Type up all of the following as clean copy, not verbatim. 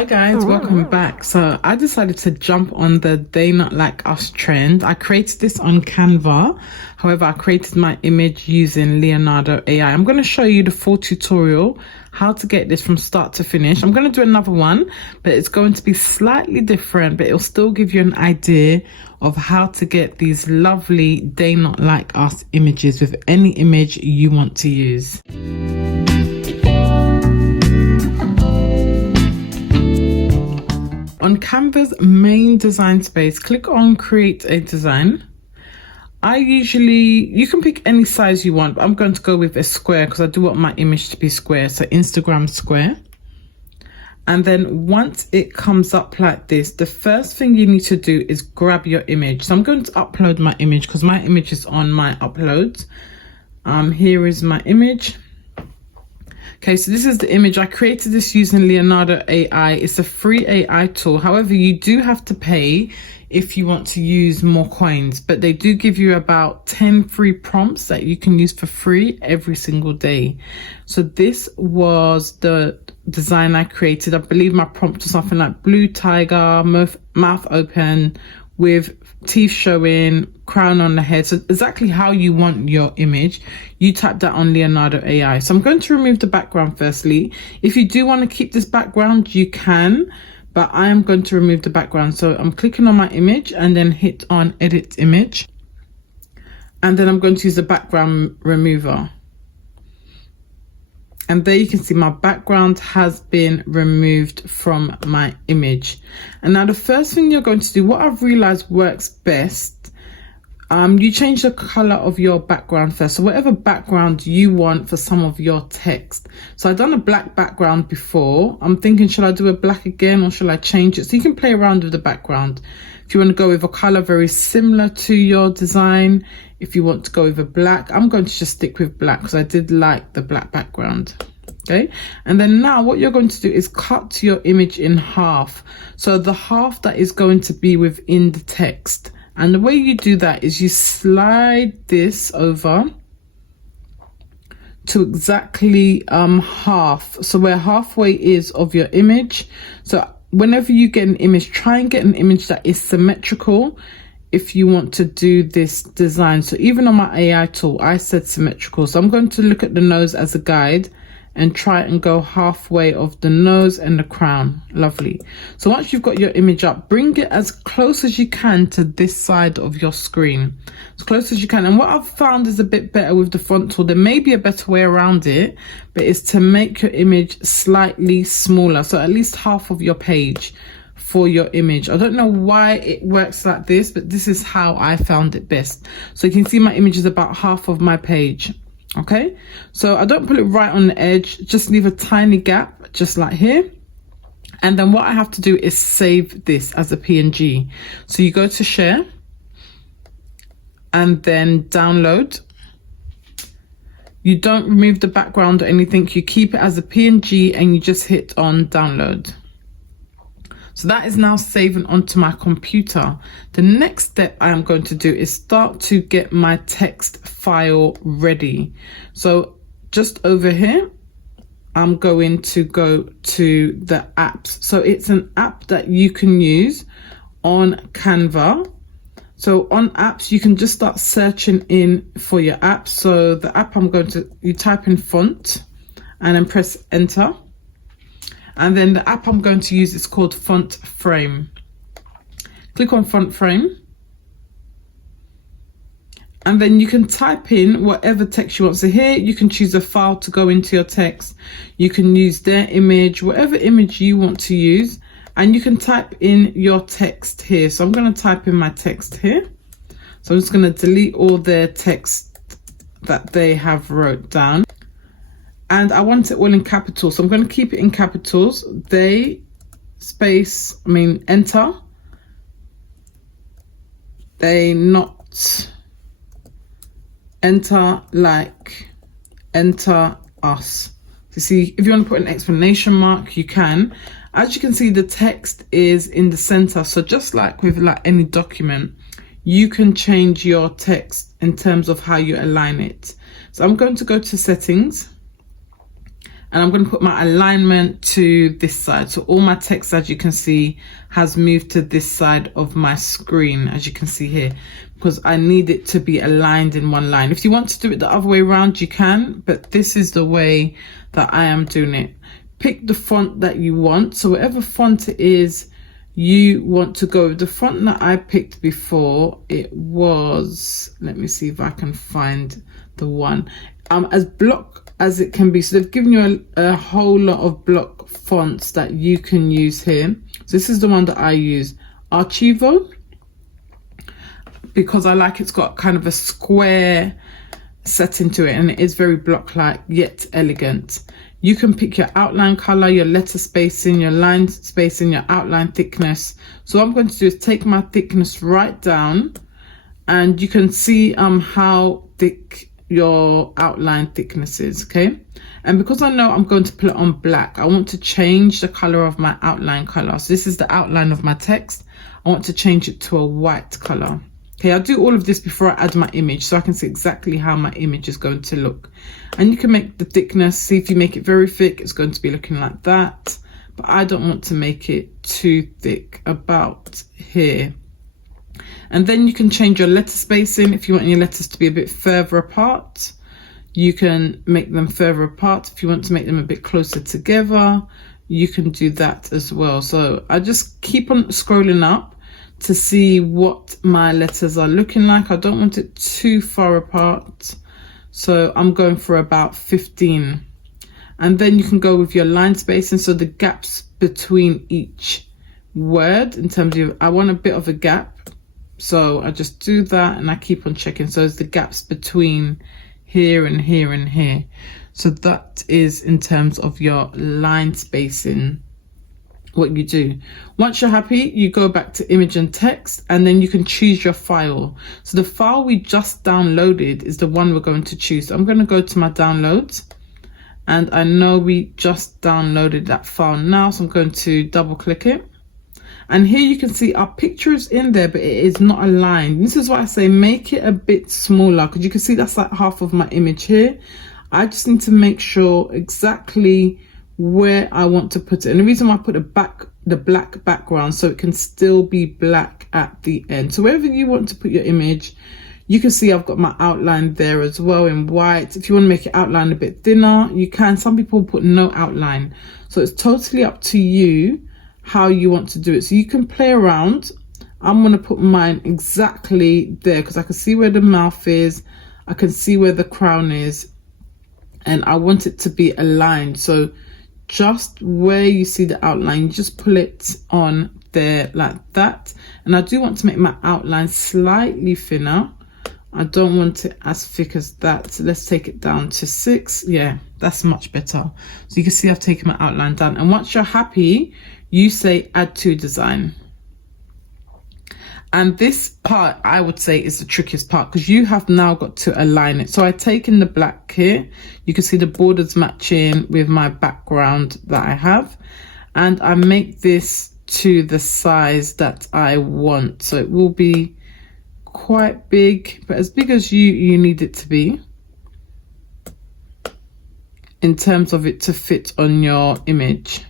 Hi guys, welcome back. So I decided to jump on the They Not Like Us trend. I created this on Canva. However, I created my image using Leonardo AI. I'm going to show you the full tutorial, how to get this from start to finish. I'm going to do another one, but it's going to be slightly different, but it'll still give you an idea of how to get these lovely They Not Like Us images with any image you want to use. On Canva's main design space, click on create a design. You can pick any size you want, but I'm going to go with a square because I do want my image to be square, so Instagram square. And then once it comes up like this, the first thing you need to do is grab your image. So I'm going to upload my image because my image is on my uploads. Here is my image. Okay, so this is the image. I created this using Leonardo AI. It's a free AI tool. However, you do have to pay if you want to use more coins, but they do give you about 10 free prompts that you can use for free every single day. So this was the design I created. I believe my prompt was something like blue tiger, mouth open, with teeth showing, crown on the head. So exactly how you want your image. You type that on Leonardo AI. So I'm going to remove the background firstly. If you do want to keep this background, you can, but I am going to remove the background. So I'm clicking on my image and then hit on edit image. And then I'm going to use the background remover. And there you can see my background has been removed from my image. And now the first thing you're going to do, what I've realized works best, you change the color of your background first. So whatever background you want for some of your text. So I've done a black background before. I'm thinking, should I do a black again or should I change it? So you can play around with the background. If you want to go with a color very similar to your design, if you want to go with a black, I'm going to just stick with black because I did like the black background. Okay, and then now what you're going to do is cut your image in half. So the half that is going to be within the text. And the way you do that is you slide this over to exactly half. So where halfway is of your image. So whenever you get an image, try and get an image that is symmetrical if you want to do this design. So even on my AI tool, I said symmetrical. So I'm going to look at the nose as a guide and try and go halfway of the nose and the crown. Lovely. So once you've got your image up, bring it as close as you can to this side of your screen, as close as you can. And what I've found is a bit better with the font tool, there may be a better way around it, but it's to make your image slightly smaller, so at least half of your page for your image. I don't know why it works like this, but this is how I found it best. So you can see my image is about half of my page. Okay, so I don't put it right on the edge, just leave a tiny gap just like here. And then what I have to do is save this as a PNG. So you go to share and then download. You don't remove the background or anything, you keep it as a PNG and you just hit on download. So that is now saving onto my computer. The next step I am going to do is start to get my text file ready. So just over here, I'm going to go to the apps. So it's an app that you can use on Canva. So on apps, you can just start searching in for your app. So the app you type in font and then press enter. And then the app I'm going to use is called Font Frame. Click on Font Frame. And then you can type in whatever text you want. So here you can choose a file to go into your text. You can use their image, whatever image you want to use. And you can type in your text here. So I'm going to type in my text here. So I'm just going to delete all their text that they have wrote down. And I want it all in capitals, so I'm going to keep it in capitals. Enter. They not enter like enter us. So see, if you want to put an exclamation mark, you can. As you can see, the text is in the center. So just like with any document, you can change your text in terms of how you align it. So I'm going to go to settings. And I'm going to put my alignment to this side. So all my text, as you can see, has moved to this side of my screen, as you can see here, because I need it to be aligned in one line. If you want to do it the other way around, you can, but this is the way that I am doing it. Pick the font that you want. So whatever font it is you want to go with. The font that I picked before, it was, let me see if I can find the one, as block as it can be. So they've given you a whole lot of block fonts that you can use here. So this is the one that I use, Archivo, because I like it's got kind of a square setting to it, and it is very block-like yet elegant. You can pick your outline color, your letter spacing, your line spacing, your outline thickness. So what I'm going to do is take my thickness right down, and you can see how thick your outline thickness is, okay? And because I know I'm going to put it on black, I want to change the color of my outline color. So this is the outline of my text. I want to change it to a white color. Okay, I'll do all of this before I add my image so I can see exactly how my image is going to look. And you can make the thickness, see if you make it very thick, it's going to be looking like that. But I don't want to make it too thick, about here. And then you can change your letter spacing. If you want your letters to be a bit further apart, you can make them further apart. If you want to make them a bit closer together, you can do that as well. So I just keep on scrolling up to see what my letters are looking like. I don't want it too far apart, so I'm going for about 15. And then you can go with your line spacing, so the gaps between each word, in terms of, I want a bit of a gap, so I just do that and I keep on checking. So it's the gaps between here and here and here. So that is in terms of your line spacing, what you do. Once you're happy, you go back to image and text, and then you can choose your file. So the file we just downloaded is the one we're going to choose. So I'm going to go to my downloads, and I know we just downloaded that file now, so I'm going to double click it. And here you can see our picture is in there, but it is not aligned. This is why I say make it a bit smaller, because you can see that's like half of my image here. I just need to make sure exactly where I want to put it. And the reason why I put the black background, so it can still be black at the end. So wherever you want to put your image, you can see I've got my outline there as well in white. If you want to make your outline a bit thinner, you can. Some people put no outline. So it's totally up to you how you want to do it. So you can play around. I'm going to put mine exactly there because I can see where the mouth is. I can see where the crown is. And I want it to be aligned. So just where you see the outline, you just pull it on there like that. And I do want to make my outline slightly thinner. I don't want it as thick as that. So let's take it down to 6. Yeah, that's much better. So you can see I've taken my outline down. And once you're happy, you say add to design. And this part, I would say, is the trickiest part because you have now got to align it. So I take in the black here. You can see the borders matching with my background that I have. And I make this to the size that I want. So it will be quite big, but as big as you need it to be in terms of it to fit on your image.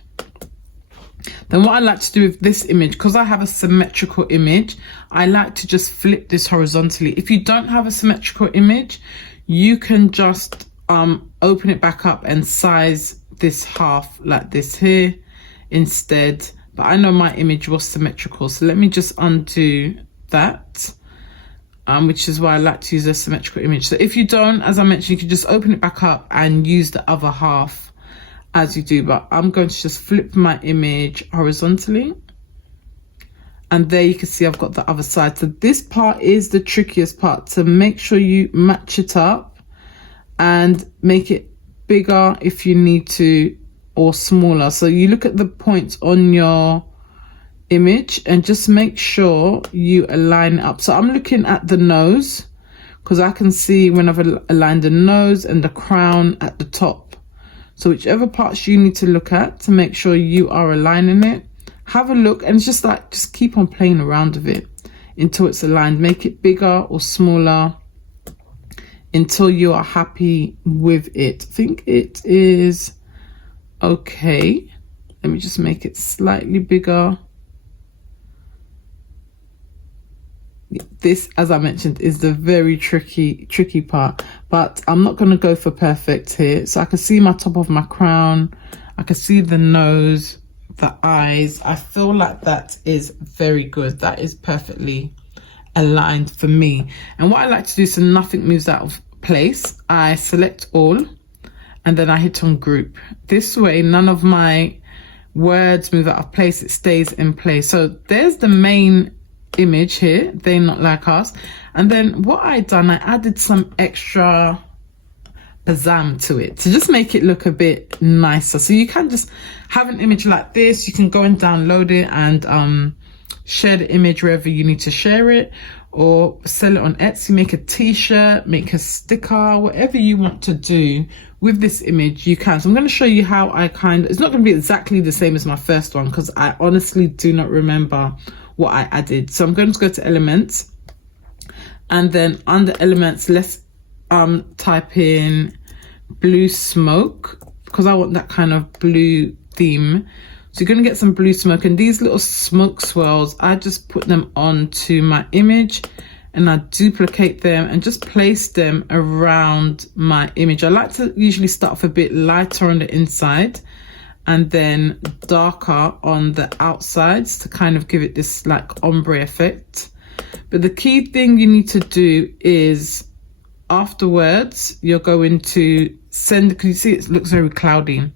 Then what I like to do with this image, because I have a symmetrical image, I like to just flip this horizontally. If you don't have a symmetrical image, you can just open it back up and size this half like this here instead. But I know my image was symmetrical, so let me just undo that, which is why I like to use a symmetrical image. So if you don't, as I mentioned, you can just open it back up and use the other half as you do. But I'm going to just flip my image horizontally, and there you can see I've got the other side. So this part is the trickiest part, to make sure you match it up and make it bigger if you need to, or smaller. So you look at the points on your image and just make sure you align it up. So I'm looking at the nose because I can see when I've aligned the nose and the crown at the top. So whichever parts you need to look at to make sure you are aligning it, have a look, and it's just like, just keep on playing around with it until it's aligned. Make it bigger or smaller until you are happy with it. I think it is okay. Let me just make it slightly bigger. This, as I mentioned, is the very tricky part, but I'm not going to go for perfect here. So I can see my top of my crown, I can see the nose, the eyes. I feel like that is very good. That is perfectly aligned for me. And what I like to do, so nothing moves out of place, I select all and then I hit on group. This way none of my words move out of place, it stays in place. So there's the main image here, They Not Like Us. And then what I done, I added some extra pizzazz to it to just make it look a bit nicer. So you can just have an image like this, you can go and download it and share the image wherever you need to share it, or sell it on Etsy, make a t-shirt, make a sticker, whatever you want to do with this image you can. So I'm going to show you how I it's not going to be exactly the same as my first one because I honestly do not remember what I added. So I'm going to go to elements, and then under elements let's type in blue smoke because I want that kind of blue theme. So you're going to get some blue smoke, and these little smoke swirls, I just put them onto my image and I duplicate them and just place them around my image. I like to usually start off a bit lighter on the inside and then darker on the outsides to kind of give it this like ombre effect. But the key thing you need to do is afterwards you're going to send, because you see it looks very cloudy,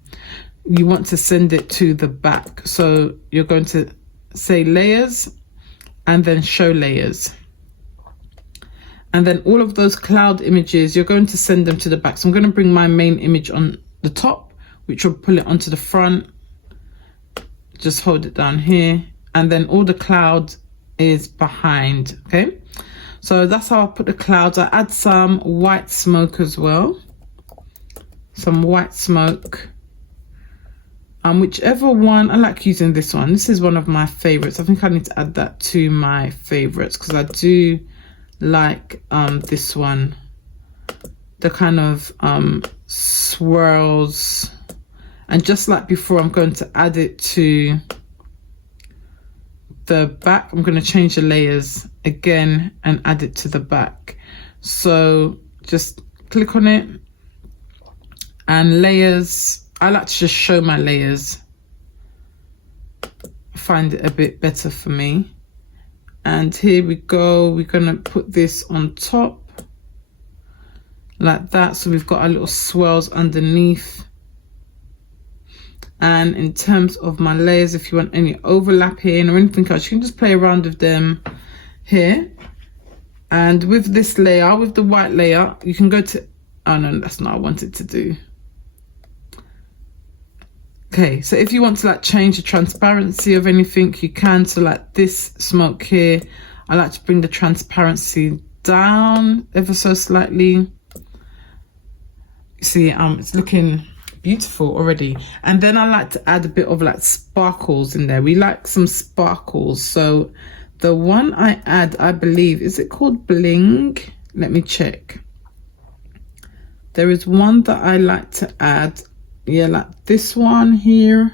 you want to send it to the back. So you're going to say layers and then show layers, and then all of those cloud images you're going to send them to the back. So I'm going to bring my main image on the top, which will pull it onto the front, just hold it down here, and then all the cloud is behind. Okay, so that's how I put the clouds. I add some white smoke as well, some white smoke. Whichever one, I like using this one. This is one of my favorites. I think I need to add that to my favorites because I do like this one, the kind of swirls. And just like before, I'm going to add it to the back. I'm going to change the layers again and add it to the back. So just click on it and layers. I like to just show my layers. I find it a bit better for me. And here we go. We're going to put this on top like that. So we've got our little swirls underneath. And in terms of my layers, if you want any overlapping or anything else, you can just play around with them here. And with this layer, with the white layer, you can go to, oh no, that's not what I wanted to do. Okay, so if you want to like change the transparency of anything, you can. So like this smoke here, I like to bring the transparency down ever so slightly. You see, it's looking beautiful already. And then I like to add a bit of like sparkles in there. We like some sparkles. So the one I add, I believe, is it called Bling? Let me check. There is one that I like to add. Yeah, like this one here.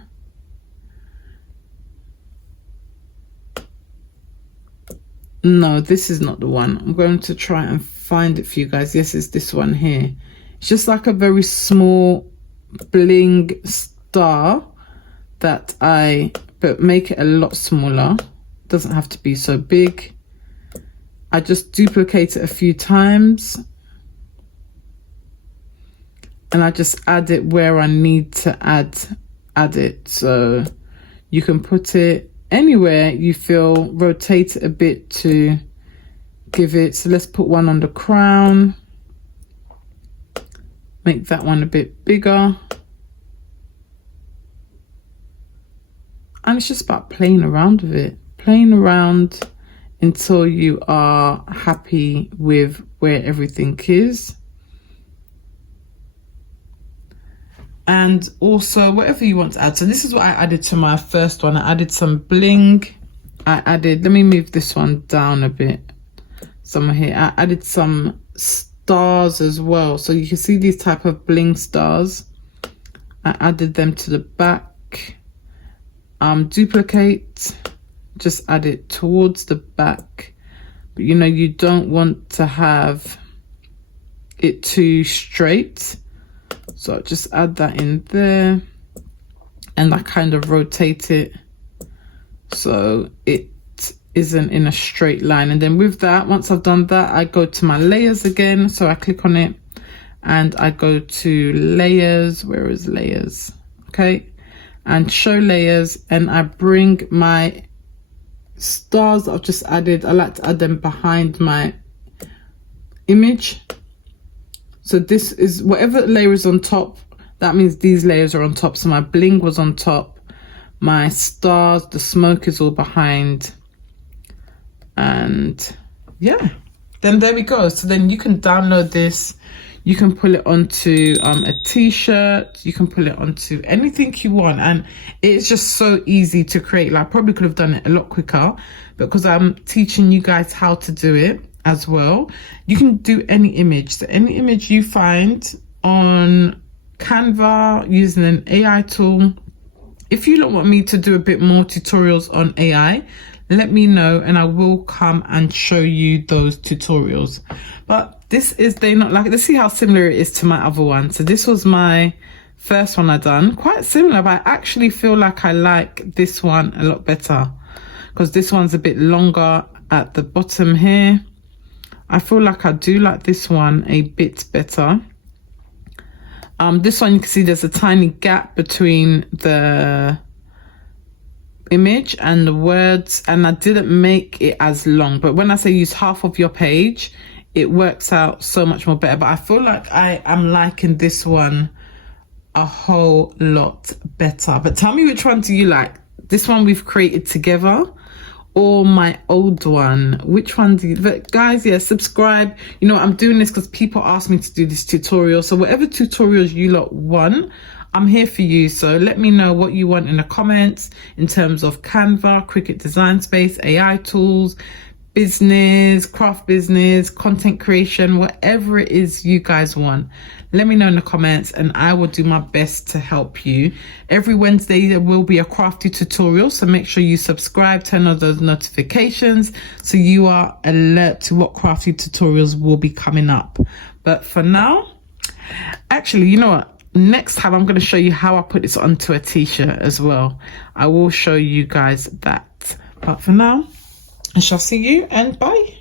No, this is not the one. I'm going to try and find it for you guys. Yes, it's this one here. It's just like a very small bling star that but make it a lot smaller. Doesn't have to be so big. I just duplicate it a few times. And I just add it where I need to add it. So you can put it anywhere you feel, rotate it a bit to give it. So let's put one on the crown. Make that one a bit bigger. And it's just about playing around with it. Playing around until you are happy with where everything is. And also whatever you want to add. So this is what I added to my first one. I added some bling. Let me move this one down a bit. Somewhere here. I added some stars as well. So you can see these type of bling stars. I added them to the back. Duplicate, just add it towards the back, but you know, you don't want to have it too straight, so just add that in there, and I kind of rotate it so it isn't in a straight line. And then with that, once I've done that, I go to my layers again. So I click on it and I go to layers. Where is layers? Okay, and show layers, and I bring my stars that I've just added. I like to add them behind my image. So this is whatever layer is on top, that means these layers are on top. So my bling was on top, my stars, the smoke is all behind, and yeah, then there we go. So then you can download this, you can pull it onto a t-shirt, you can pull it onto anything you want, and it's just so easy to create. Like, I probably could have done it a lot quicker, because I'm teaching you guys how to do it as well. You can do any image, so any image you find on Canva using an AI tool. If you don't want me to do a bit more tutorials on AI, let me know and I will come and show you those tutorials. But this is, they not like, let's see how similar it is to my other one. So this was my first one I done, quite similar, but I actually feel like I like this one a lot better, because this one's a bit longer at the bottom here. I feel like I do like this one a bit better. This one, you can see there's a tiny gap between the image and the words, and I didn't make it as long, but when I say use half of your page, it works out so much more better. But I feel like I am liking this one a whole lot better. But tell me, which one do you like? This one we've created together, or my old one? Which one do you, but guys, yeah, subscribe. You know, I'm doing this because people ask me to do this tutorial, so whatever tutorials you lot want, I'm here for you. So let me know what you want in the comments in terms of Canva, Cricut Design Space, AI tools, business, craft business, content creation, whatever it is you guys want. Let me know in the comments and I will do my best to help you. Every Wednesday there will be a crafty tutorial, so make sure you subscribe, turn on those notifications so you are alert to what crafty tutorials will be coming up. But for now, actually, you know what? Next time I'm going to show you how I put this onto a t-shirt as well. I will show you guys that. But for now, I shall see you and bye.